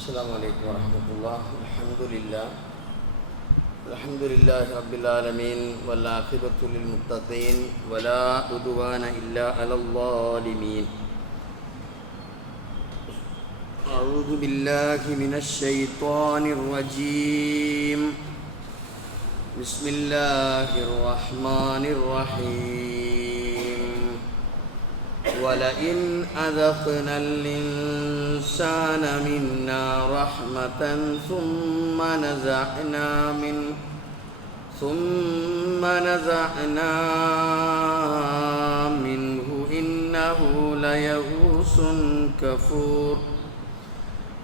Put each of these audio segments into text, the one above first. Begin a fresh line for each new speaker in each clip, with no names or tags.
السلام عليكم ورحمة الله. الحمد لله. الحمد لله رب العالمين والعاقبة للمتقين ولا عدوان إلا على الظالمين. أعوذ بالله من الشيطان الرجيم. بسم الله الرحمن الرحيم. ولئن أذقنا الإنسان منا رحمة ثم نزعنا من ثم نزعنا منه إنه ليئوس كفور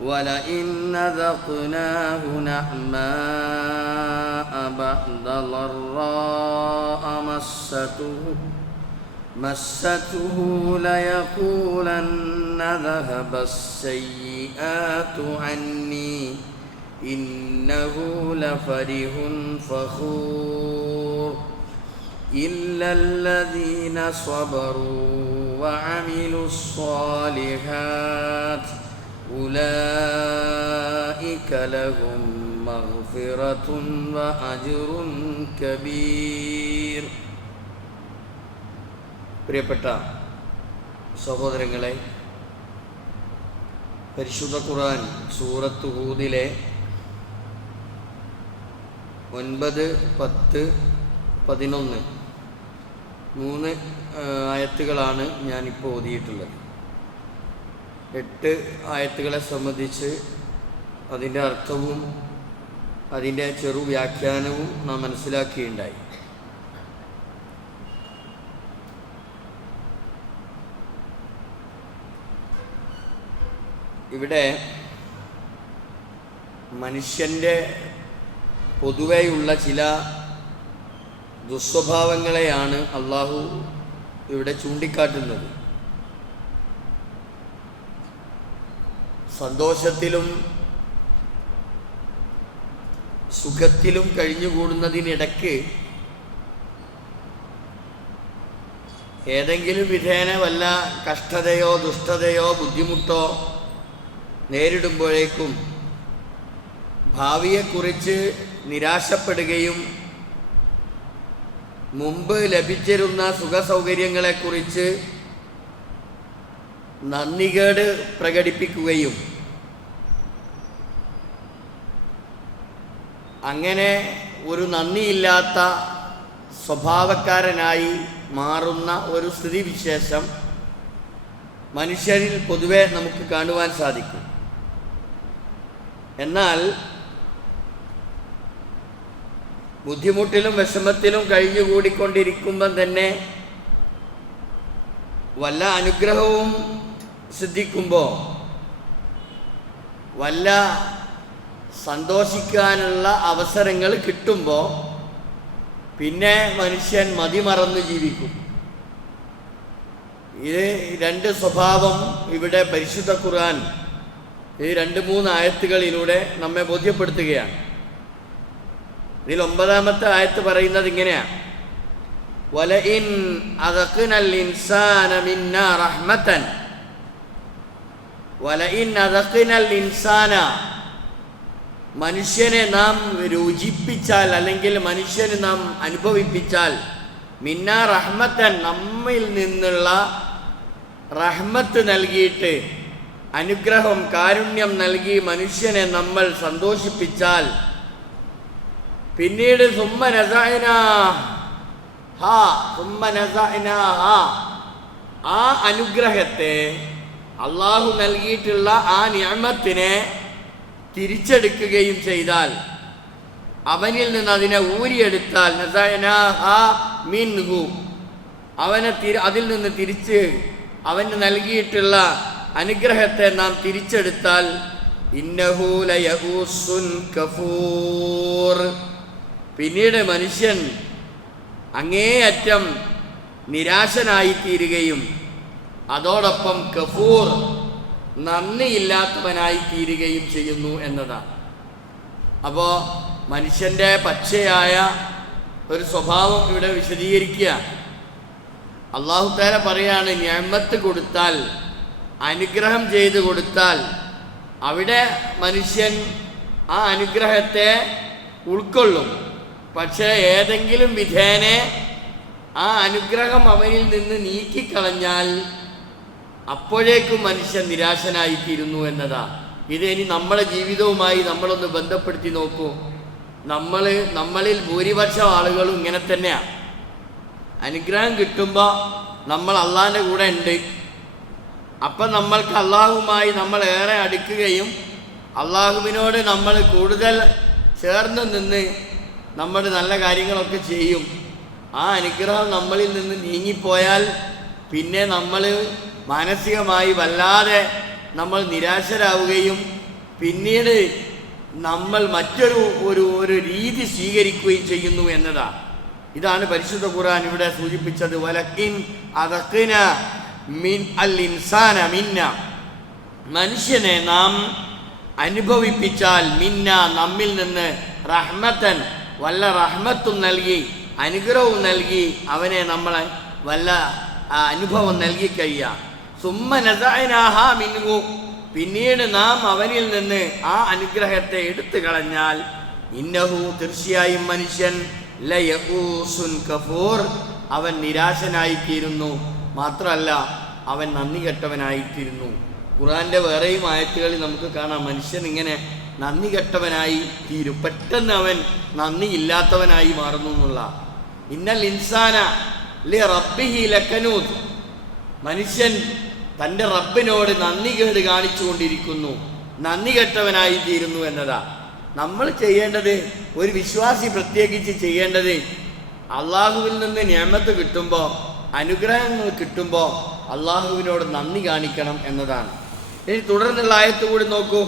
ولئن ذقناه نعماء بعد ضراء مسته مسته ليقولن ذهب السيئات عني إنه لفرح فخور إلا الذين صبروا وعملوا الصالحات أولئك لهم مغفرة وأجر كبير പ്രിയപ്പെട്ട സഹോദരങ്ങളെ പരിശുദ്ധ ഖുർആൻ സൂറത്ത് ഹൂദിലെ ഒൻപത് പത്ത് പതിനൊന്ന് മൂന്ന് ആയത്തുകളാണ് ഞാനിപ്പോൾ ഓതിയിട്ടുള്ളത്. എട്ട് ആയത്തുകളെ സംബന്ധിച്ച് അതിന്റെ അർത്ഥവും അതിന്റെ ചെറു വ്യാഖ്യാനവും നാം മനസ്സിലാക്കിയുണ്ടായി ഇവിടെ മനുഷ്യന്റെ പൊതുവെയുള്ള ചില ദുസ്വഭാവങ്ങളെയാണ് അള്ളാഹു ഇവിടെ ചൂണ്ടിക്കാട്ടുന്നത്. സന്തോഷത്തിലും സുഖത്തിലും കഴിഞ്ഞുകൂടുന്നതിനിടയ്ക്ക് ഏതെങ്കിലും വിധേന വല്ല കഷ്ടതയോ ദുഷ്ടതയോ ബുദ്ധിമുട്ടോ നേരിടുമ്പോഴേക്കും ഭാവിയെക്കുറിച്ച് നിരാശപ്പെടുകയും മുമ്പ് ലഭിച്ചിരുന്ന സുഖസൗകര്യങ്ങളെക്കുറിച്ച് നന്ദികേട് പ്രകടിപ്പിക്കുകയും അങ്ങനെ ഒരു നന്ദിയില്ലാത്ത സ്വഭാവക്കാരനായി മാറുന്ന ഒരു സ്ഥിതിവിശേഷം മനുഷ്യരിൽ പൊതുവെ നമുക്ക് കാണുവാൻ സാധിക്കും. എന്നാൽ ബുദ്ധിമുട്ടിലും വിഷമത്തിലും കഴിഞ്ഞുകൂടിക്കൊണ്ടിരിക്കുമ്പം തന്നെ വല്ല അനുഗ്രഹവും സിദ്ധിക്കുമ്പോൾ വല്ല സന്തോഷിക്കാനുള്ള അവസരങ്ങൾ കിട്ടുമ്പോൾ പിന്നെ മനുഷ്യൻ മതിമറന്ന് ജീവിക്കും. ഇത് രണ്ട് സ്വഭാവം ഇവിടെ പരിശുദ്ധ ഖുർആൻ ഈ രണ്ട് മൂന്ന് ആയത്തുകളിലൂടെ നമ്മെ ബോധ്യപ്പെടുത്തുകയാണ്. ഇതിൽ ഒമ്പതാമത്തെ ആയത്ത് പറയുന്നത് ഇങ്ങനെയാണ് ഇൻസാന റഹ്മതൻ. ഇൻസാന. മനുഷ്യനെ നാം രുചിപ്പിച്ചാൽ അല്ലെങ്കിൽ മനുഷ്യന് നാം അനുഭവിപ്പിച്ചാൽ മിന്ന റഹ്മത്തൻ നമ്മിൽ നിന്നുള്ള റഹ്മത്ത് നൽകിയിട്ട് അനുഗ്രഹം കാരുണ്യം നൽകി മനുഷ്യനെ നമ്മൾ സന്തോഷിപ്പിച്ചാൽ പിന്നീട് ആ അനുഗ്രഹത്തെ അള്ളാഹു നൽകിയിട്ടുള്ള ആ നിയമത്തിനെ തിരിച്ചെടുക്കുകയും ചെയ്താൽ അവനിൽ നിന്ന് അതിനെ ഊരിയെടുത്താൽ മിൻഹു. അവനെ തിരി അതിൽ നിന്ന് തിരിച്ച് അവന് നൽകിയിട്ടുള്ള അനുഗ്രഹത്തെ നാം തിരിച്ചെടുത്താൽ കഫൂർ. പിന്നീട് മനുഷ്യൻ അങ്ങേയറ്റം നിരാശനായിത്തീരുകയും അതോടൊപ്പം കഫൂർ നന്ദിയില്ലാത്തവനായി തീരുകയും ചെയ്യുന്നു എന്നതാണ്. അപ്പോൾ മനുഷ്യന്റെ പച്ചയായ ഒരു സ്വഭാവം ഇവിടെ വിശദീകരിക്കുക. അള്ളാഹുത്താര പറയാണ് ഞാമത്ത് കൊടുത്താൽ അനുഗ്രഹം ചെയ്തു കൊടുത്താൽ അവിടെ മനുഷ്യൻ ആ അനുഗ്രഹത്തെ ഉൾക്കൊള്ളും. പക്ഷേ ഏതെങ്കിലും വിധേനെ ആ അനുഗ്രഹം അവനിൽ നിന്ന് നീക്കിക്കളഞ്ഞാൽ അപ്പോഴേക്കും മനുഷ്യൻ നിരാശനായിത്തീരുന്നു എന്നതാ. ഇത് ഇനി നമ്മളെ ജീവിതവുമായി നമ്മളൊന്ന് ബന്ധപ്പെടുത്തി നോക്കൂ. നമ്മൾ നമ്മളിൽ ഭൂരിപക്ഷം ആളുകളും ഇങ്ങനെ തന്നെയാണ് അനുഗ്രഹം കിട്ടുമ്പോൾ നമ്മൾ അള്ളാന്റെ കൂടെ ഉണ്ട്. അപ്പം നമ്മൾക്ക് അള്ളാഹുമായി നമ്മൾ ഏറെ അടുക്കുകയും അള്ളാഹുവിനോട് നമ്മൾ കൂടുതൽ ചേർന്ന് നിന്ന് നമ്മൾ നല്ല കാര്യങ്ങളൊക്കെ ചെയ്യും. ആ അനുഗ്രഹം നമ്മളിൽ നിന്ന് നീങ്ങിപ്പോയാൽ പിന്നെ നമ്മൾ മാനസികമായി വല്ലാതെ നമ്മൾ നിരാശരാവുകയും പിന്നീട് നമ്മൾ മറ്റൊരു ഒരു ഒരു രീതി സ്വീകരിക്കുകയും ചെയ്യുന്നു എന്നതാണ്. ഇതാണ് പരിശുദ്ധ ഖുർആൻ ഇവിടെ സൂചിപ്പിച്ചത്. വലക്കിൻ അതക്കിന മനുഷ്യനെ നാം അനുഭവിപ്പിച്ചാൽ മിന്ന നമ്മിൽ നിന്ന് റഹ്മത്തൻ വല്ല റഹ്മത്തും നൽകി അനുഗ്രഹവും നൽകി അവനെ നമ്മളെ വല്ല അനുഭവം നൽകി കഴിയാം. സുമ്മ മിന്നു മിൻഹു. പിന്നീട് നാം അവനിൽ നിന്ന് ആ അനുഗ്രഹത്തെ എടുത്തു കളഞ്ഞാൽ ഇന്നഹു തീർച്ചയായും മനുഷ്യൻ ലയൂസുൻ കഫൂർ അവൻ നിരാശനായിത്തീരുന്നു. മാത്രമല്ല അവൻ നന്ദി കെട്ടവനായിത്തീരുന്നു. ഖുറാന്റെ വേറെയും ആയത്തുകളിൽ നമുക്ക് കാണാം മനുഷ്യൻ ഇങ്ങനെ നന്ദി കെട്ടവനായി തീരും. പെട്ടെന്ന് അവൻ നന്ദി ഇല്ലാത്തവനായി മാറുന്നു എന്നുള്ള. ഇന്നൽ ഇൻസാന ലി റബ്ബിഹി ലക്കനൂത് മനുഷ്യൻ തന്റെ റബ്ബിനോട് നന്ദി കേട് കാണിച്ചുകൊണ്ടിരിക്കുന്നു. നന്ദി കെട്ടവനായി തീരുന്നു എന്നതാ. നമ്മൾ ചെയ്യേണ്ടത് ഒരു വിശ്വാസി പ്രത്യേകിച്ച് ചെയ്യേണ്ടത് അള്ളാഹുവിൽ നിന്ന് ഞാമത്ത് കിട്ടുമ്പോൾ അനുഗ്രഹങ്ങൾ കിട്ടുമ്പോൾ അള്ളാഹുവിനോട് നന്ദി കാണിക്കണം എന്നതാണ്. ഇനി തുടർന്നുള്ള ആയത്ത് കൂടി നോക്കൂ.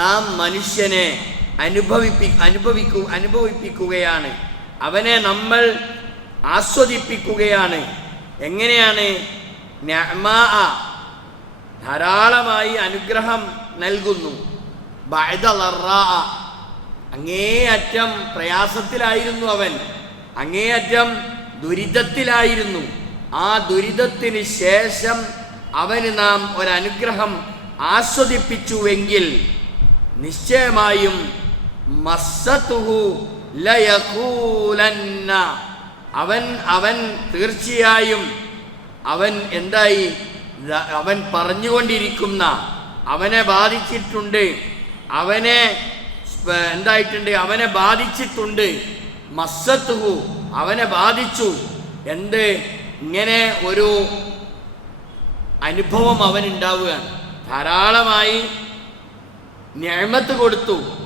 നാം മനുഷ്യനെ അനുഭവിപ്പി അനുഭവിക്കു അനുഭവിപ്പിക്കുകയാണ്. അവനെ നമ്മൾ ആസ്വദിപ്പിക്കുകയാണ്. എങ്ങനെയാണ്? ധാരാളമായി അനുഗ്രഹം നൽകുന്നു. അങ്ങേയറ്റം പ്രയാസത്തിലായിരുന്നു അവൻ. അങ്ങേയറ്റം ദുരിതത്തിലായിരുന്നു. ആ ദുരിതത്തിന് ശേഷം അവന് നാം ഒരനുഗ്രഹം ആസ്വദിപ്പിച്ചുവെങ്കിൽ നിശ്ചയമായും മസ്സത്തുഹു ലയകൂലന്ന. അവൻ അവൻ തീർച്ചയായും അവൻ എന്തായി? അവൻ പറഞ്ഞുകൊണ്ടിരിക്കുന്ന അവനെ ബാധിച്ചിട്ടുണ്ട്. അവനെ എന്തായിട്ടുണ്ട്? അവനെ ബാധിച്ചിട്ടുണ്ട്. മസ്സത്തുഹു അവനെ ബാധിച്ചു. എന്ത്? ഇങ്ങനെ ഒരു അനുഭവം അവനുണ്ടാവുകയാണ്. ധാരാളമായി ഞാമത്ത് കൊടുത്തു.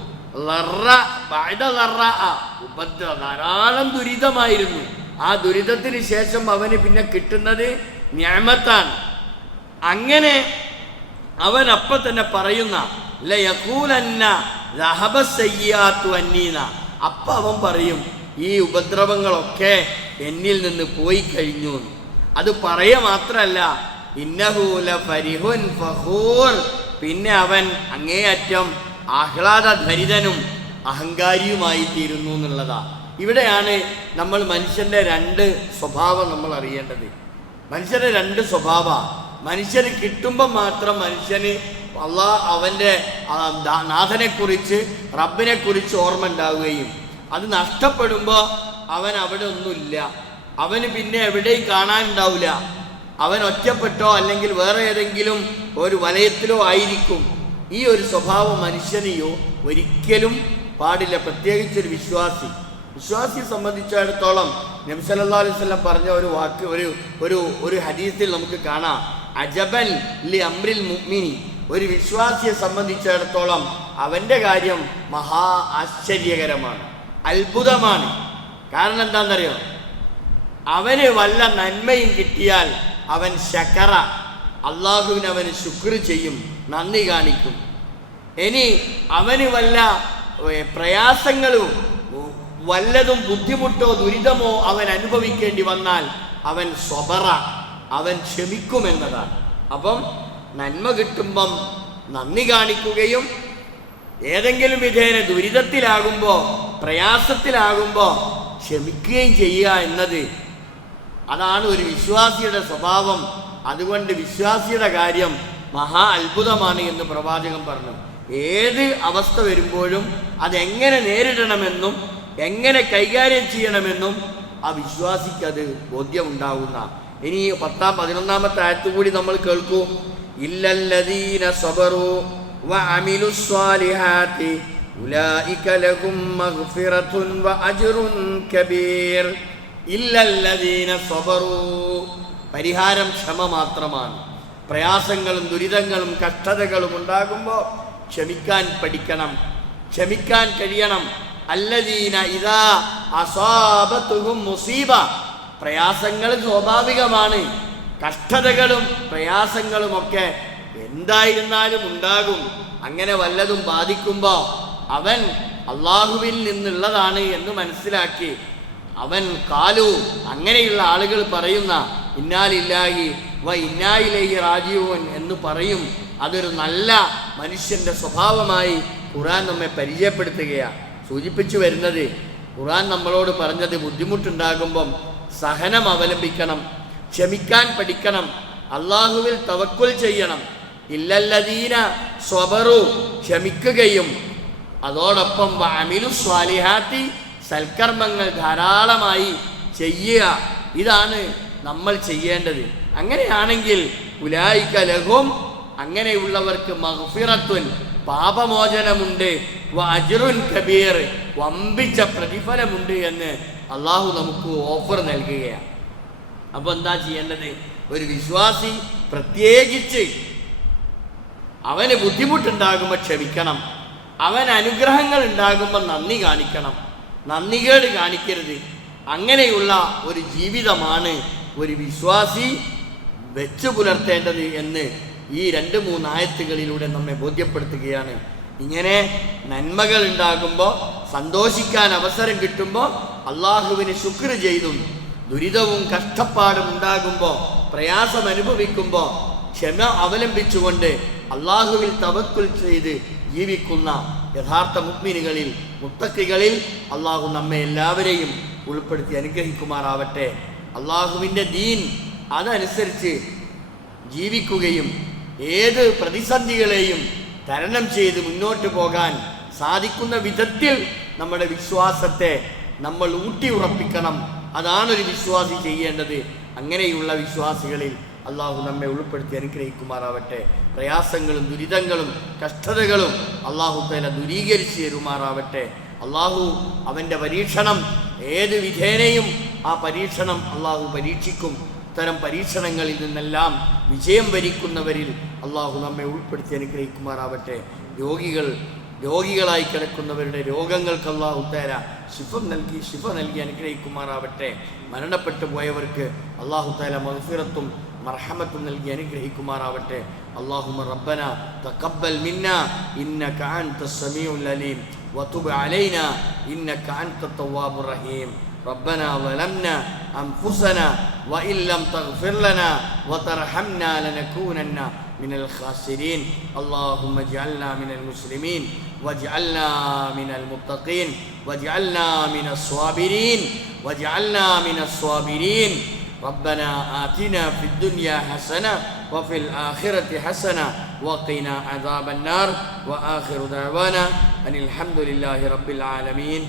ധാരാളം ദുരിതമായിരുന്നു. ആ ദുരിതത്തിന് ശേഷം അവന് പിന്നെ കിട്ടുന്നത് ഞാമത്താണ് അങ്ങനെ അവൻ അപ്പൊ തന്നെ പറയുന്ന അപ്പൊ അവൻ പറയും ഈ ഉപദ്രവങ്ങളൊക്കെ എന്നിൽ നിന്ന് പോയി കഴിഞ്ഞു. അത് പറയ മാത്രല്ല ഇന്നഹൂല ഫഖൂർ പിന്നെ അവൻ അങ്ങേയറ്റം ആഹ്ലാദഭരിതനും അഹങ്കാരിയുമായി തീരുന്നു എന്നുള്ളതാ. ഇവിടെയാണ് നമ്മൾ മനുഷ്യന്റെ രണ്ട് സ്വഭാവം നമ്മൾ അറിയേണ്ടത്. മനുഷ്യന്റെ രണ്ട് സ്വഭാവ. മനുഷ്യന് കിട്ടുമ്പോൾ മാത്രം മനുഷ്യന് അള്ളാ അവന്റെ നാഥനെ കുറിച്ച് റബ്ബിനെ കുറിച്ച് ഓർമ്മ ഉണ്ടാവുകയും അത് നഷ്ടപ്പെടുമ്പോൾ അവൻ അവിടെ ഒന്നുമില്ല. അവന് പിന്നെ എവിടെയും കാണാനുണ്ടാവില്ല അവൻ ഒറ്റപ്പെട്ടോ അല്ലെങ്കിൽ വേറെ ഏതെങ്കിലും ഒരു വലയത്തിലോ ആയിരിക്കും. ഈ ഒരു സ്വഭാവം മനുഷ്യനെയോ ഒരിക്കലും പാടില്ല. പ്രത്യേകിച്ച് ഒരു വിശ്വാസി. വിശ്വാസിയെ സംബന്ധിച്ചിടത്തോളം നബി സല്ലല്ലാഹു അലൈഹി വസല്ലം പറഞ്ഞ ഒരു വാക്ക് ഒരു ഒരു ഒരു ഹദീസിൽ നമുക്ക് കാണാം. അജബൻ ലി അമ്രിൽ മുഅ്മിനി ഒരു വിശ്വാസിയെ സംബന്ധിച്ചിടത്തോളം അവന്റെ കാര്യം മഹാ ആശ്ചര്യകരമാണ് അത്ഭുതമാണ്. കാരണം എന്താണെന്നറിയോ? അവന് വല്ല നന്മയും കിട്ടിയാൽ അവൻ ശക്കറ അള്ളാഹുവിന് അവന് ശുക്ർ ചെയ്യും നന്ദി കാണിക്കും. ഇനി അവന് വല്ല പ്രയാസങ്ങളും വല്ലതും ബുദ്ധിമുട്ടോ ദുരിതമോ അവൻ അനുഭവിക്കേണ്ടി വന്നാൽ അവൻ സ്വബറ അവൻ ക്ഷമിക്കുമെന്നതാണ് അപ്പം നന്മ കിട്ടുമ്പം നന്ദി കാണിക്കുകയും ഏതെങ്കിലും വിധേന ദുരിതത്തിലാകുമ്പോൾ പ്രയാസത്തിലാകുമ്പോൾ ക്ഷമിക്കുകയും ചെയ്യുക എന്നത് അതാണ് ഒരു വിശ്വാസിയുടെ സ്വഭാവം. അതുകൊണ്ട് വിശ്വാസിയുടെ കാര്യം മഹാ അത്ഭുതമാണ് എന്ന് പ്രവാചകൻ പറഞ്ഞു. ഏത് അവസ്ഥ വരുമ്പോഴും അതെങ്ങനെ നേരിടണമെന്നും എങ്ങനെ കൈകാര്യം ചെയ്യണമെന്നും ആ വിശ്വാസിക്ക് അത് ബോധ്യമുണ്ടാകുന്ന ഇനി പത്താം പതിനൊന്നാമത്തെ ആയത്ത് കൂടി നമ്മൾ കേൾക്കൂ. ഇല്ലല്ലദീന സബറു ലഹും കബീർ. ഇല്ലല്ലദീന പരിഹാരം ക്ഷമ മാത്രമാണ്. പ്രയാസങ്ങളും ദുരിതങ്ങളും കഷ്ടതകളും ഉണ്ടാകുമ്പോൾ ക്ഷമിക്കാൻ പഠിക്കണം. ക്ഷമിക്കാൻ കഴിയണം. അല്ലദീന ഇതാ അസാബത്തുഹും മുസീബ. പ്രയാസങ്ങൾ സ്വാഭാവികമാണ്. കഷ്ടതകളും പ്രയാസങ്ങളുമൊക്കെ എന്തായിരുന്നാലും ഉണ്ടാകും. അങ്ങനെ വല്ലതും ബാധിക്കുമ്പോൾ അവൻ അള്ളാഹുവിൽ നിന്നുള്ളതാണ് എന്ന് മനസ്സിലാക്കി അവൻ കാലു അങ്ങനെയുള്ള ആളുകൾ പറയുന്ന ഇന്നാലില്ലാഹി വ ഇന്നായിലേഹി റാജീവൻ എന്ന് പറയും. അതൊരു നല്ല മനുഷ്യന്റെ സ്വഭാവമായി ഖുറാൻ നമ്മെ പരിചയപ്പെടുത്തുകയാണ് സൂചിപ്പിച്ചു വരുന്നത് ഖുറാൻ നമ്മളോട് പറഞ്ഞത് ബുദ്ധിമുട്ടുണ്ടാകുമ്പം സഹനം അവലംബിക്കണം ക്ഷമിക്കാൻ പഠിക്കണം അള്ളാഹുവിൽ തവക്കുൽ ചെയ്യണം. ഇല്ലല്ലദീന സ്വബറു ക്ഷമിക്കുകയും അതോടൊപ്പം അമിലു സ്വാലിഹാത്തി സൽക്കർമ്മങ്ങൾ ധാരാളമായി ചെയ്യുക. ഇതാണ് നമ്മൾ ചെയ്യേണ്ടത്. അങ്ങനെയാണെങ്കിൽ ഉലായിക്ക ലഘും അങ്ങനെയുള്ളവർക്ക് മഹ്ഫിറത്തുൻ പാപമോചനമുണ്ട്. അജ്റുൻ കബീർ വമ്പിച്ച പ്രതിഫലമുണ്ട് എന്ന് അള്ളാഹു നമുക്ക് ഓഫർ നൽകുകയാണ്. അപ്പോൾ എന്താ ചെയ്യേണ്ടത്? ഒരു വിശ്വാസി പ്രത്യേകിച്ച് അവന് ബുദ്ധിമുട്ടുണ്ടാകുമ്പോൾ ക്ഷമിക്കണം. അവൻ അനുഗ്രഹങ്ങൾ ഉണ്ടാകുമ്പോൾ നന്ദി കാണിക്കണം. നന്ദികേട് കാണിക്കരുത്. അങ്ങനെയുള്ള ഒരു ജീവിതമാണ് ഒരു വിശ്വാസി വെച്ചു പുലർത്തേണ്ടത് എന്ന് ഈ രണ്ട് മൂന്നായത്തുകളിലൂടെ നമ്മെ ബോധ്യപ്പെടുത്തുകയാണ്. ഇങ്ങനെ നന്മകൾ ഉണ്ടാകുമ്പോൾ സന്തോഷിക്കാൻ അവസരം കിട്ടുമ്പോൾ അള്ളാഹുവിന് ശുക്ർ ചെയ്തും ദുരിതവും കഷ്ടപ്പാടും ഉണ്ടാകുമ്പോൾ പ്രയാസം അനുഭവിക്കുമ്പോൾ ക്ഷമ അവലംബിച്ചുകൊണ്ട് അള്ളാഹുവിൽ തവക്കുൽ ചെയ്ത് ജീവിക്കുന്ന യഥാർത്ഥ മുക്മിനുകളിൽ മുത്തക്കികളിൽ അള്ളാഹു നമ്മെ എല്ലാവരെയും ഉൾപ്പെടുത്തി അനുഗ്രഹിക്കുമാറാവട്ടെ. അള്ളാഹുവിന്റെ ദീൻ അതനുസരിച്ച് ജീവിക്കുകയും ഏത് പ്രതിസന്ധികളെയും തരണം ചെയ്ത് മുന്നോട്ട് പോകാൻ സാധിക്കുന്ന വിധത്തിൽ നമ്മുടെ വിശ്വാസത്തെ നമ്മൾ ഊട്ടി ഉറപ്പിക്കണം. അതാണ് ഒരു വിശ്വാസി ചെയ്യേണ്ടത്. അങ്ങനെയുള്ള വിശ്വാസികളിൽ അള്ളാഹു നമ്മെ ഉൾപ്പെടുത്തി അനുഗ്രഹിക്കുമാറാവട്ടെ. പ്രയാസങ്ങളും ദുരിതങ്ങളും കഷ്ടതകളും അള്ളാഹു തല ദൂരീകരിച്ച് തരുമാറാവട്ടെ. അള്ളാഹു അവന്റെ പരീക്ഷണം ഏത് വിധേനയും ആ പരീക്ഷണം അള്ളാഹു പരീക്ഷിക്കും ഇത്തരം പരീക്ഷണങ്ങളിൽ നിന്നെല്ലാം വിജയം വരിക്കുന്നവരിൽ അള്ളാഹു നമ്മെ ഉൾപ്പെടുത്തി അനുഗ്രഹിക്കുമാറാവട്ടെ രോഗികൾ രോഗികളായി കിടക്കുന്നവരുടെ രോഗങ്ങൾക്ക് അള്ളാഹു തേര ശിഫം നൽകി ശിഫ നൽകി അനുഗ്രഹിക്കുമാറാവട്ടെ മരണപ്പെട്ടു പോയവർക്ക് അള്ളാഹു തേല മഹഫിറത്തും മർഹമത്തും നൽകി അനുഗ്രഹിക്കുമാറാവട്ടെ اللهم ربنا تقبل منا إنك أنت السميع العليم وتب علينا إنك أنت التواب الرحيم ربنا ظلمنا أنفسنا وإن لم تغفر لنا وترحمنا لنكونن من الخاسرين. اللهم اجعلنا من المسلمين واجعلنا من المتقين واجعلنا من الصابرين واجعلنا من الصابرين. ربنا آتنا في الدنيا حسنة وفي الآخرة حسنة وقنا عذاب النار. وآخر دعوانا أن الحمد لله رب العالمين.